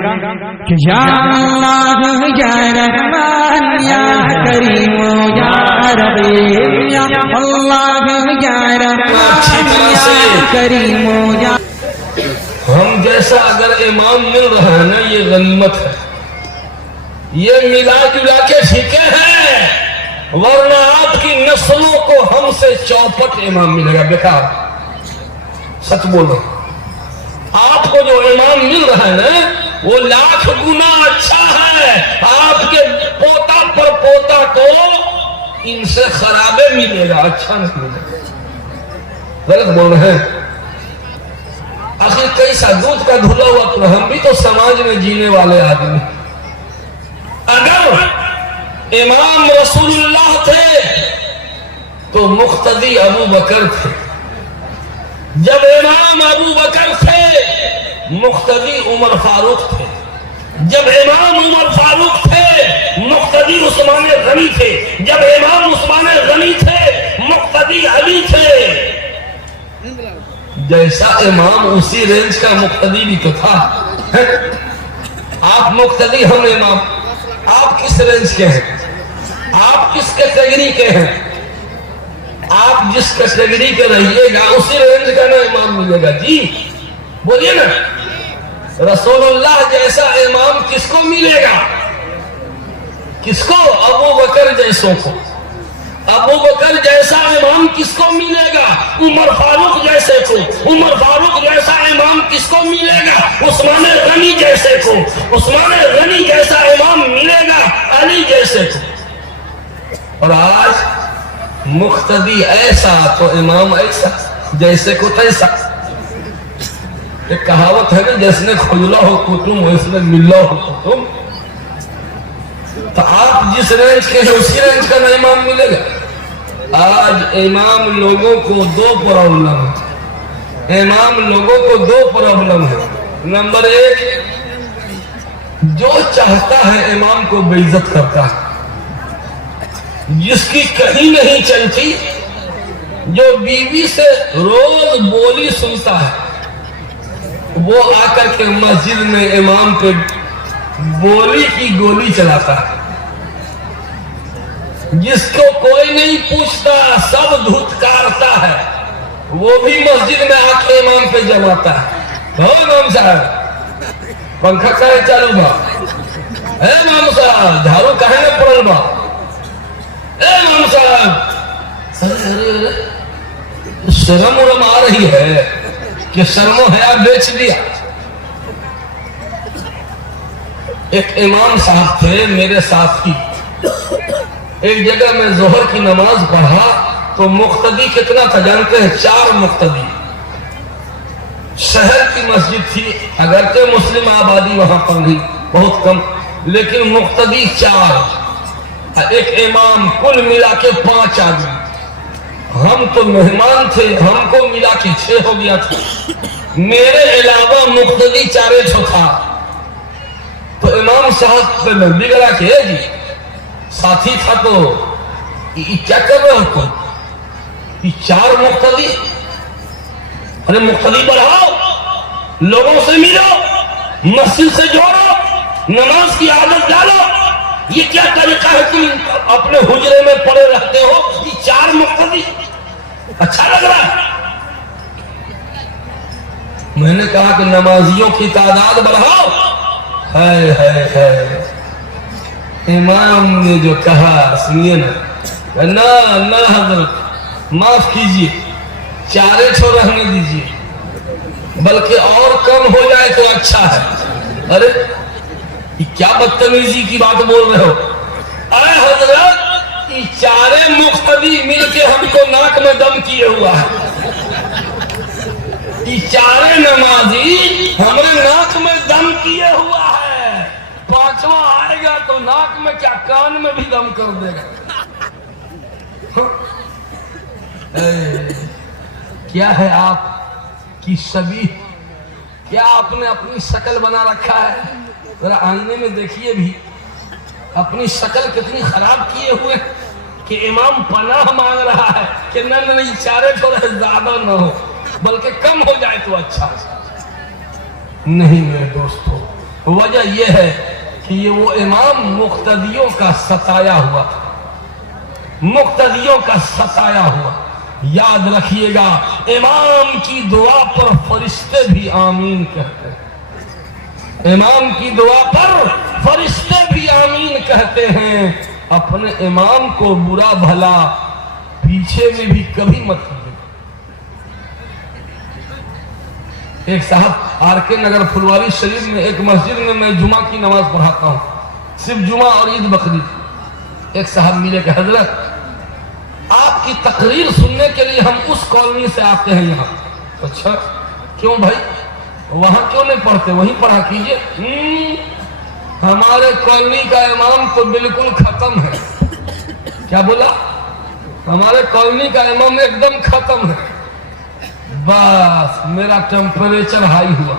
کہ یا اللہ یا رحمان یا کریم یا رحیم یا اللہ یا رحمان یا کریم یا ہم جیسا اگر امام مل رہا ہے نا یہ غنیمت ہے، یہ ملا جلا کے ٹھیکے ہیں، ورنہ آپ کی نسلوں کو ہم سے چوپٹ امام ملے گا۔ بیکار سچ بولو، آپ کو جو امام مل رہا ہے نا وہ لاکھ گنا اچھا ہے، آپ کے پوتا پر پوتا کو ان سے خرابے ملے گا، اچھا نہیں ملے گا۔ غلط بول رہے ہیں؟ آخر کیسا دودھ کا دھلا ہوا تو ہم بھی تو سماج میں جینے والے آدمی۔ اگر امام رسول اللہ تھے تو مقتدی ابو بکر تھے، جب امام ابو بکر تھے مقتدی عمر فاروق تھے، جب امام عمر فاروق تھے مقتدی عثمان غنی تھے، جب امام عثمان غنی تھے مقتدی علی تھے۔ جیسا امام اسی رینج کا مقتدی بھی تو تھا۔ آپ مقتدی ہم امام، آپ کس رینج کے ہیں؟ آپ کس کیٹیگری کے ہیں؟ آپ جس کیٹیگری کے رہیے گا اسی رینج کا نا امام ملے گا۔ جی بولیے نا، رسول اللہ جیسا امام کس کو ملے گا؟ کس کو؟ ابو بکر جیسوں کو۔ ابو بکر جیسا امام کس کو ملے گا؟ عمر فاروق جیسے کو۔ عمر فاروق جیسا امام کس کو ملے گا؟ عثمان غنی جیسے کو۔ عثمان غنی جیسا امام ملے گا علی جیسے کو۔ اور آج مقتدی ایسا تو امام ایسا، جیسے کو تیسا۔ ایک کہاوت ہے نا، جس نے کھجلا ہو کتم اس نے ملا ہو کتم۔ تو آپ جس رینج کے ہیں اسی رینج کا نا امام ملے گا۔ آج امام لوگوں کو دو پرابلم ہے، امام لوگوں کو دو پرابلم ہے۔ نمبر ایک، جو چاہتا ہے امام کو بے عزت کرتا ہے، جس کی کہیں نہیں چلتی، جو بیوی سے روز بولی سنتا ہے، وہ آ کر کے مسجد میں امام پہ بولی کی گولی چلاتا ہے۔ جس کو کوئی نہیں پوچھتا سب دھتکارتا ہے، وہ بھی مسجد میں آ کے امام پہ جماتا ہے۔ امام صاحب پنکھا کہے چالو با، اے امام صاحب جھاڑو کہے نہ پڑل با، اے امام صاحب شرم ورم آ رہی ہے کہ شرم و حیا بیچ دیا۔ ایک امام صاحب تھے میرے ساتھی، ایک جگہ میں ظہر کی نماز پڑھا تو مقتدی کتنا تھا جانتے ہیں؟ 4 مقتدی۔ شہر کی مسجد تھی، اگرچہ مسلم آبادی وہاں پر نہیں، بہت کم، لیکن مقتدی 4، ایک امام، کل ملا کے 5 آدمی۔ ہم تو مہمان تھے، ہم کو ملا کے 6 ہو گیا تھا، میرے علاوہ مقتدی 4 تھا۔ تو امام صاحب پہ میں بگڑا کہ جی ساتھی تھا تو یہ کیا کر رہے ہو تم؟ یہ 4 مقتدی، ارے مقتدی بڑھاؤ، لوگوں سے ملو، مسجد سے جوڑو، نماز کی عادت ڈالو۔ یہ کیا طریقہ ہے تم اپنے حجرے میں پڑے رہتے ہو؟ یہ 4 مقتدی اچھا لگ رہا ہے؟ میں نے کہا کہ نمازیوں کی تعداد بڑھاؤ۔ ہے امام نے جو کہا سنیے نا، نہ حضرت معاف کیجئے، 4 چھو رہنے دیجئے، بلکہ اور کم ہو جائے تو اچھا ہے۔ ارے یہ کیا بدتمیزی کی بات بول رہے ہو؟ اے حضرت یہ 4 مقتدی مل کے ہم کو ناک میں دم کیے ہوا ہے، یہ 4 نمازی ہمیں ناک میں دم کیے ہوا ہے، 5واں آئے گا تو ناک میں کیا کان میں بھی دم کر دے گا۔ کیا ہے آپ کی شبیہ؟ کیا آپ نے اپنی شکل بنا رکھا ہے؟ ذرا آئینے میں دیکھیے بھی، اپنی شکل کتنی خراب کیے ہوئے کہ امام پناہ مانگ رہا ہے کہ نہیں 4 تھوڑے زیادہ نہ ہو، بلکہ کم ہو جائے تو اچھا۔ نہیں میرے دوستو، وجہ یہ ہے کہ یہ وہ امام مقتدیوں کا ستایا ہوا تھا، مقتدیوں کا ستایا ہوا۔ یاد رکھیے گا، امام کی دعا پر فرشتے بھی آمین کہتے ہیں، امام کی دعا پر فرشتے بھی آمین کہتے ہیں۔ اپنے امام کو برا بھلا پیچھے میں بھی کبھی مت کیجیے۔ ایک صاحب آر کے نگر پھلواری شریف میں ایک مسجد میں جمعہ کی نماز پڑھاتا ہوں، صرف جمعہ اور عید بقرعید۔ ایک صاحب ملے کہ حضرت آپ کی تقریر سننے کے لیے ہم اس کالونی سے آتے ہیں یہاں۔ اچھا کیوں بھائی، وہاں کیوں نہیں پڑھتے، وہیں پڑھا کیجئے۔ ہمارے کالونی کا امام تو بالکل ختم ہے۔ کیا بولا؟ ہمارے کالونی کا امام ایک دم ختم ہے۔ بس میرا ٹیمپریچر ہائی ہوا۔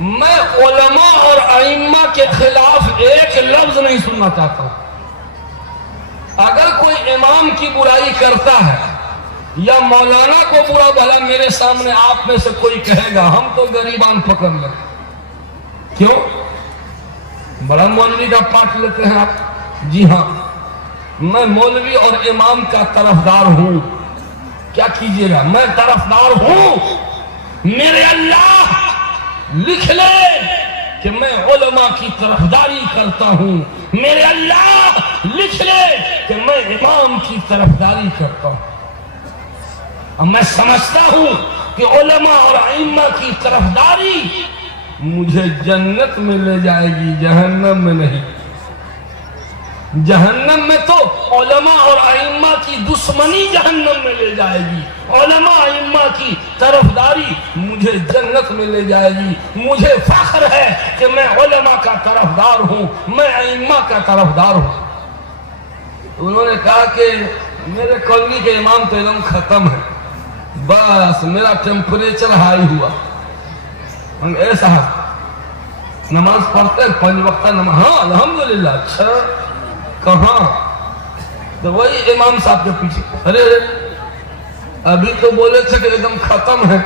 میں علماء اور ائمہ کے خلاف ایک لفظ نہیں سننا چاہتا ہوں۔ اگر کوئی امام کی برائی کرتا ہے یا مولانا کو برا بھلا میرے سامنے آپ میں سے کوئی کہے گا، ہم تو غریبان پکڑ لیں۔ کیوں؟ بڑا مولوی کا پاٹ لیتے ہیں آپ؟ جی ہاں، میں مولوی اور امام کا طرفدار ہوں۔ کیا کیجئے گا، میں طرفدار ہوں۔ میرے اللہ لکھ لے کہ میں علماء کی طرفداری کرتا ہوں، میرے اللہ لکھ لے کہ میں امام کی طرفداری کرتا ہوں۔ اور میں سمجھتا ہوں کہ علماء اور ائمہ کی طرفداری مجھے جنت میں لے جائے گی، جہنم میں نہیں۔ جہنم میں تو علماء اور ائمہ کی دشمنی جہنم میں لے جائے گی، علماء ائمہ کی طرفداری مجھے جنت میں لے جائے گی۔ مجھے فخر ہے کہ میں علماء کا طرفدار ہوں، میں ائمہ کا طرفدار ہوں۔ انہوں نے کہا کہ میرے کالونی کے امام تو ایک دم ختم ہے۔ بس میرا ٹیمپریچر ہائی ہوا۔ اے صاحب نماز پڑھتے ہیں 5 وقتہ نماز؟ ہاں الحمدللہ۔ اچھا کہاں؟ تو وہی امام صاحب کے پیچھے۔ ارے ابھی تو بولے تھے کہ ایک دم ختم ہے،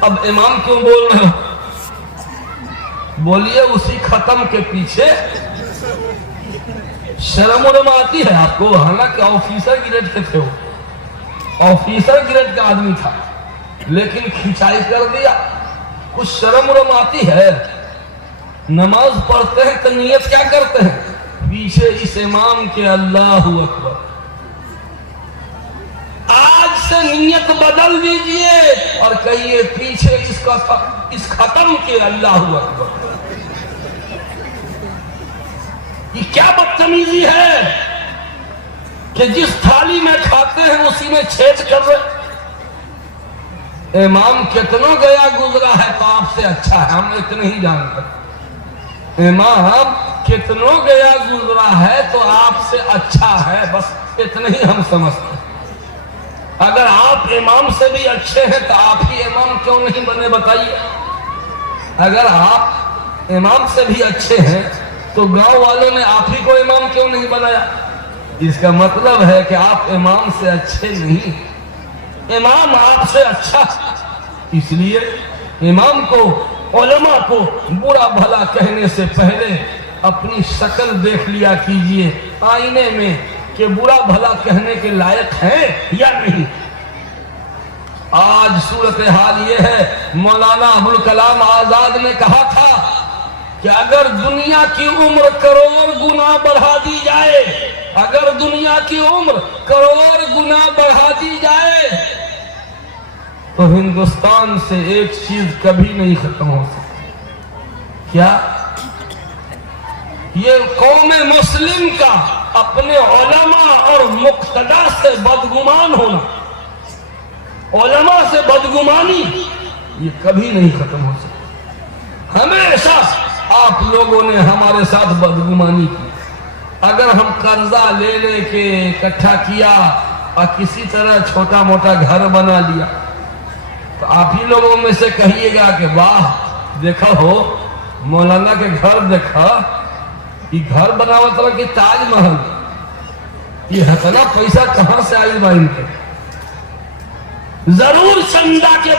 اب امام کیوں بول رہے ہو؟ بولیے اسی ختم کے پیچھے شرم ورم آتی ہے آپ کو؟ حالانکہ آفیسر گریڈ کے تھے، وہ آفیسر گریڈ کا آدمی تھا، لیکن کھنچائی کر دیا۔ کچھ شرم ورم آتی ہے؟ نماز پڑھتے ہیں تو نیت کیا کرتے ہیں؟ پیچھے اس امام کے اللہ اکبر۔ آج سے نیت بدل دیجئے اور کہیے پیچھے اس ختم کے اللہ اکبر۔ یہ کیا بدتمیزی ہے کہ جس تھالی میں کھاتے ہیں اسی میں چھید کر رہے۔ امام کتنوں گیا گزرا ہے تو آپ سے اچھا ہے، ہم اتنے ہی جانتے۔ امام کتنوں گیا گزرا ہے تو آپ سے اچھا ہے، بس اتنے ہی ہم سمجھتے ہیں۔ اگر آپ امام سے بھی اچھے ہیں تو آپ ہی امام کیوں نہیں بنے بتائیے؟ اگر آپ امام سے بھی اچھے ہیں تو گاؤں والوں نے آپ ہی کو امام کیوں نہیں بنایا؟ اس کا مطلب ہے کہ آپ امام سے اچھے نہیں، امام آپ سے اچھا۔ اس لیے امام کو، علماء کو برا بھلا کہنے سے پہلے اپنی شکل دیکھ لیا کیجئے آئینے میں کہ برا بھلا کہنے کے لائق ہیں یا نہیں۔ آج صورتحال یہ ہے، مولانا ابوالکلام آزاد نے کہا تھا کہ اگر دنیا کی عمر کروڑ گنا بڑھا دی جائے، اگر دنیا کی عمر کروڑ گنا بڑھا دی جائے تو ہندوستان سے ایک چیز کبھی نہیں ختم ہو سکتی۔ کیا؟ یہ قوم مسلم کا اپنے علماء اور مقتدا سے بدگمان ہونا، علماء سے بدگمانی، یہ کبھی نہیں ختم ہو سکتی۔ ہمیشہ آپ لوگوں نے ہمارے ساتھ بدگمانی کی۔ اگر ہم قرضہ لے لے کے اکٹھا کیا اور کسی طرح چھوٹا موٹا گھر بنا لیا تو آپ ہی لوگوں میں سے کہیے گا کہ واہ دیکھا ہو مولانا کے گھر، دیکھا یہ گھر بناوا طرح کی تاج محل، یہ اتنا پیسہ کہاں سے آئی بھائی؟ ان کے ضرور چندہ کے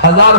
1000,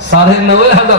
9,500।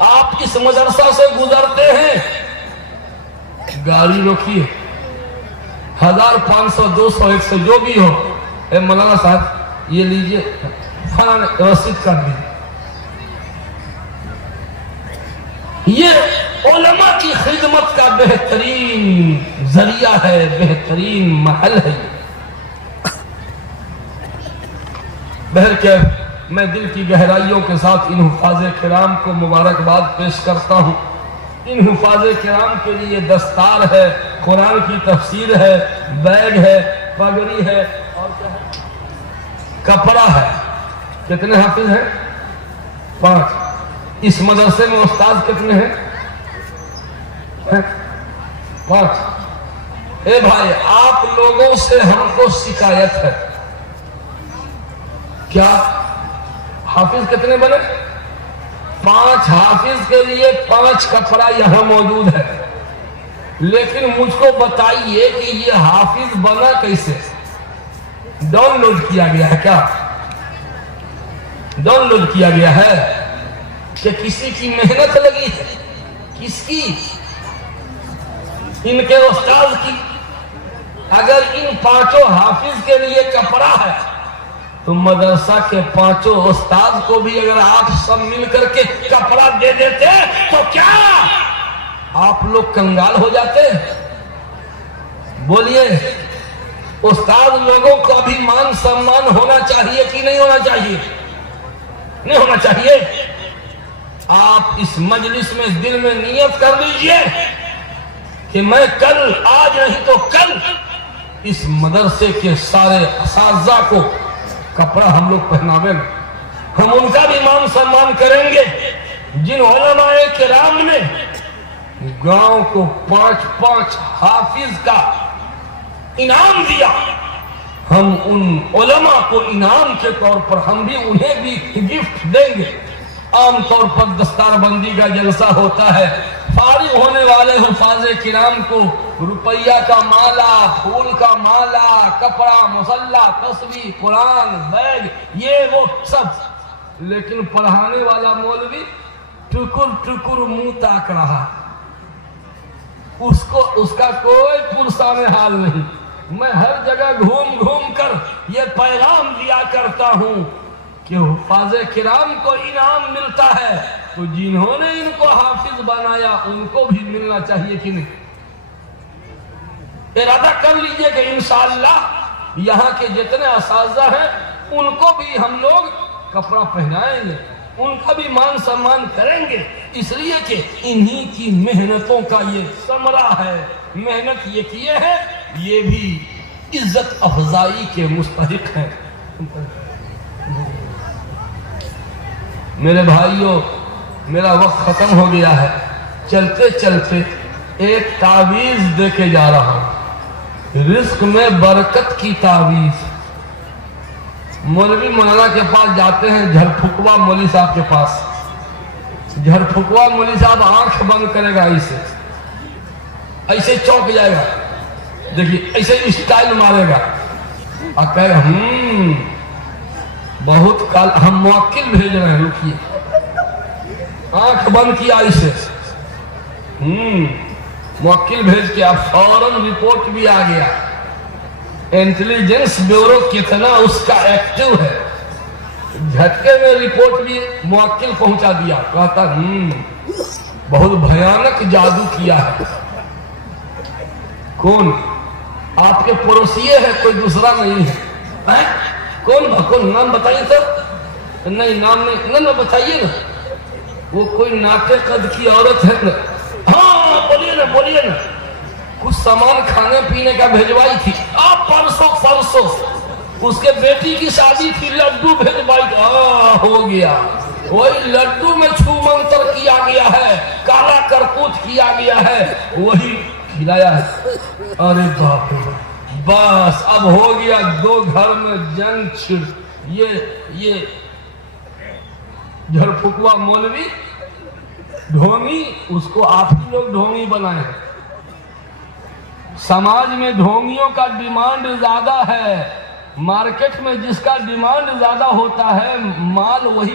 آپ اس مدرسہ سے گزرتے ہیں، گاڑی روکیے، 1500 200 100 جو بھی ہو، اے مولانا صاحب یہ لیجئے، فلاں رسید کر دیجیے۔ یہ علماء کی خدمت کا بہترین ذریعہ ہے، بہترین محل ہے۔ بہرکیف میں دل کی گہرائیوں کے ساتھ ان حفاظ کرام کو مبارکباد پیش کرتا ہوں۔ ان حفاظ کرام کے لیے دستار ہے، قرآن کی تفسیر ہے، بیگ ہے، پگڑی ہے اور کیا ہے؟ کپڑا ہے۔ کتنے حافظ ہیں؟ 5۔ اس مدرسے میں استاد کتنے ہیں؟ 5۔ اے بھائی آپ لوگوں سے ہم کو شکایت ہے، کیا حافظ کتنے بنے؟ 5 حافظ کے لیے 5 کپڑا یہاں موجود ہے، لیکن مجھ کو بتائیے کہ یہ حافظ بنا کیسے؟ ڈاؤن لوڈ کیا گیا ہے کیا؟ ڈاؤن لوڈ کیا گیا ہے کہ کسی کی محنت لگی ہے؟ کس کی؟ ان کے استاد کی۔ اگر ان 5 حافظ کے لیے کپڑا ہے تو مدرسہ کے 5 استاد کو بھی اگر آپ سب مل کر کے کپڑا دے دیتے تو کیا آپ لوگ کنگال ہو جاتے؟ بولیے، استاد لوگوں کو ابھی مان سمان ہونا چاہیے کہ نہیں ہونا چاہیے؟ نہیں ہونا چاہیے؟ آپ اس مجلس میں دل میں نیت کر لیجئے کہ میں کل، آج نہیں تو کل، اس مدرسے کے سارے اساتذہ کو کپڑا ہم لوگ پہناویں گے، ہم ان کا بھی مان سمان کریں گے۔ جن علماء کرام نے گاؤں کو 5 حافظ کا انعام دیا، ہم ان علماء کو انعام کے طور پر ہم بھی انہیں بھی گفٹ دیں گے۔ عام طور پر دستار بندی کا جلسہ ہوتا ہے، فارغ ہونے والے حفاظ کرام کو روپیہ کا مالا، پھول کا مالا، کپڑا، مصلی، تسبیح، قرآن، بیگ، یہ وہ سب، لیکن پڑھانے والا مولوی ٹکر ٹکر منہ تاک رہا، اس کا کوئی پرسان حال نہیں۔ میں ہر جگہ گھوم گھوم کر یہ پیغام دیا کرتا ہوں کہ حفاظ کرام کو انعام ملتا ہے تو جنہوں نے ان کو حافظ بنایا ان کو بھی ملنا چاہیے کہ نہیں؟ ارادہ کر لیجئے کہ انشاءاللہ یہاں کے جتنے اساتذہ ہیں ان کو بھی ہم لوگ کپڑا پہنائیں گے، ان کا بھی مان سمان کریں گے، اس لیے کہ انہی کی محنتوں کا یہ ثمرہ ہے۔ محنت یہ کیے ہیں، یہ بھی عزت افزائی کے مستحق ہیں۔ میرے بھائیوں، میرا وقت ختم ہو گیا ہے، چلتے چلتے ایک تعویذ دے کے جا رہا ہوں، رزق میں برکت کی تعویذ۔ مولوی مولانا کے پاس جاتے ہیں، جھرپھکوا مولوی صاحب کے پاس۔ جھرپھکوا مولوی صاحب آنکھ بند کرے گا، ایسے چوک جائے گا، دیکھیے ایسے اسٹائل مارے گا اور کہے گا بہت کال ہم موکل بھیج رہے ہیں، رکیے۔ آنکھ بند کیا ایسے، موکل بھیج کے اب فوراً رپورٹ بھی آ گیا۔ انٹیلیجنس بیورو کتنا اس کا ایکٹیو ہے، جھٹکے میں رپورٹ بھی موکل پہنچا دیا، کہتا بہت بھیانک جادو کیا ہے۔ کون؟ آپ کے پڑوسیے ہے، کوئی دوسرا نہیں ہے۔ کون نام بتائیے تو؟ نہیں نام نہیں، نہ بتائیے نا۔ وہ کوئی ناٹے قد کی عورت ہے نا؟ ہاں بولیے نا۔ کچھ سامان کھانے پینے کا بھیجوائی تھی، آپ پرسوں اس کے بیٹی کی شادی تھی، لڈو بھیجوائی، ہو گیا۔ وہی لڈو میں چھو منتر کیا گیا ہے، کالا کرتوت کیا گیا ہے، وہی کھلایا ہے۔ ارے باپ رے، بس اب ہو گیا 2 گھر میں جنگ چھڑ۔ یہ جھرپھکوا مولوی ڈھونگی، اس کو آپ ہی لوگ ڈھونگی بنائے ہیں۔ سماج میں ڈھونگیوں کا ڈیمانڈ زیادہ ہے، مارکیٹ میں جس کا ڈیمانڈ زیادہ ہوتا ہے مال وہی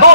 2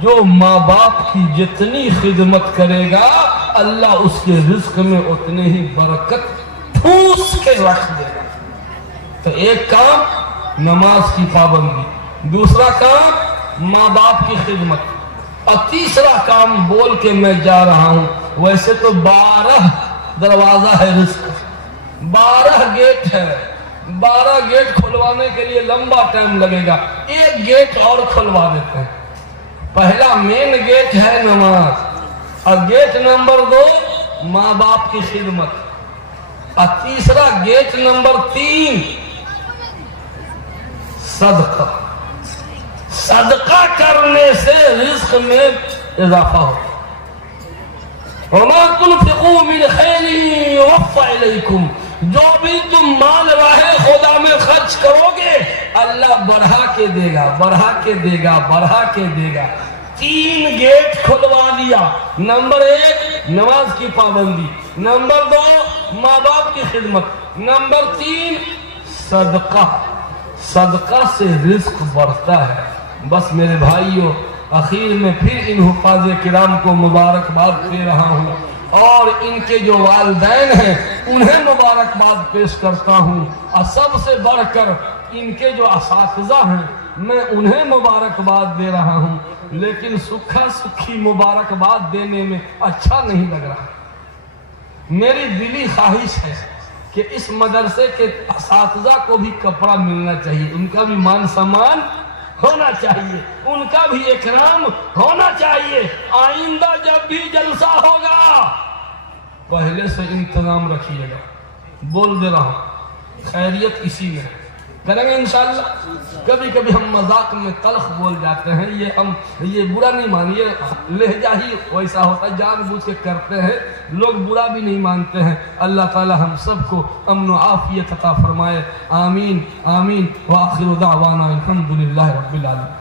جو ماں باپ کی جتنی خدمت کرے گا اللہ اس کے رزق میں اتنے ہی برکت ٹھوس کے رکھ دے گا. تو ایک کام نماز کی پابندی، دوسرا کام ماں باپ کی خدمت، اور تیسرا کام بول کے میں جا رہا ہوں. ویسے تو 12 دروازہ ہے رزق، 12 گیٹ ہے، 12 گیٹ کھلوانے کے لیے لمبا ٹائم لگے گا. ایک گیٹ اور کھلوا دیتے ہیں. پہلا مین گیٹ ہے نماز، اور گیٹ نمبر 2 ماں باپ کی خدمت، اور تیسرا گیٹ نمبر 3 صدقہ. صدقہ کرنے سے رزق میں اضافہ ہو. وَمَا تُنْفِقُوا مِنْ خَيْرٍ يُوَفَّ إِلَيْكُمْ، جو بھی تم مال راہ خدا میں خرچ کرو گے اللہ بڑھا کے دے گا، بڑھا کے دے گا، بڑھا کے دے گا. 3 گیٹ کھلوا دیا. نمبر 1 نماز کی پابندی، نمبر 2 ماں باپ کی خدمت، نمبر 3 صدقہ. صدقہ سے رزق بڑھتا ہے. بس میرے بھائیوں، اخیر میں پھر ان حفاظ کرام کو مبارکباد دے رہا ہوں، اور ان کے جو والدین ہیں انہیں مبارکباد پیش کرتا ہوں، اور سب سے بڑھ کر ان کے جو اساتذہ ہیں میں انہیں مبارکباد دے رہا ہوں. لیکن سکھا سکھی مبارکباد دینے میں اچھا نہیں لگ رہا. میری دلی خواہش ہے کہ اس مدرسے کے اساتذہ کو بھی کپڑا ملنا چاہیے، ان کا بھی مان سمان ہونا چاہیے، ان کا بھی اکرام ہونا چاہیے. آئندہ جب بھی جلسہ ہوگا پہلے سے انتظام رکھیے گا. بول دے رہا ہوں، خیریت اسی میں ہے. کریں گے انشاءاللہ. کبھی کبھی ہم مذاق میں تلخ بول جاتے ہیں، یہ برا نہیں مانیے، لہجہ ہی ویسا ہوتا ہے، جان بوجھ کے کرتے ہیں، لوگ برا بھی نہیں مانتے ہیں. اللہ تعالی ہم سب کو امن و عافیت عطا فرمائے. آمین آمین. وآخر دعوانا الحمدللہ رب العالمین.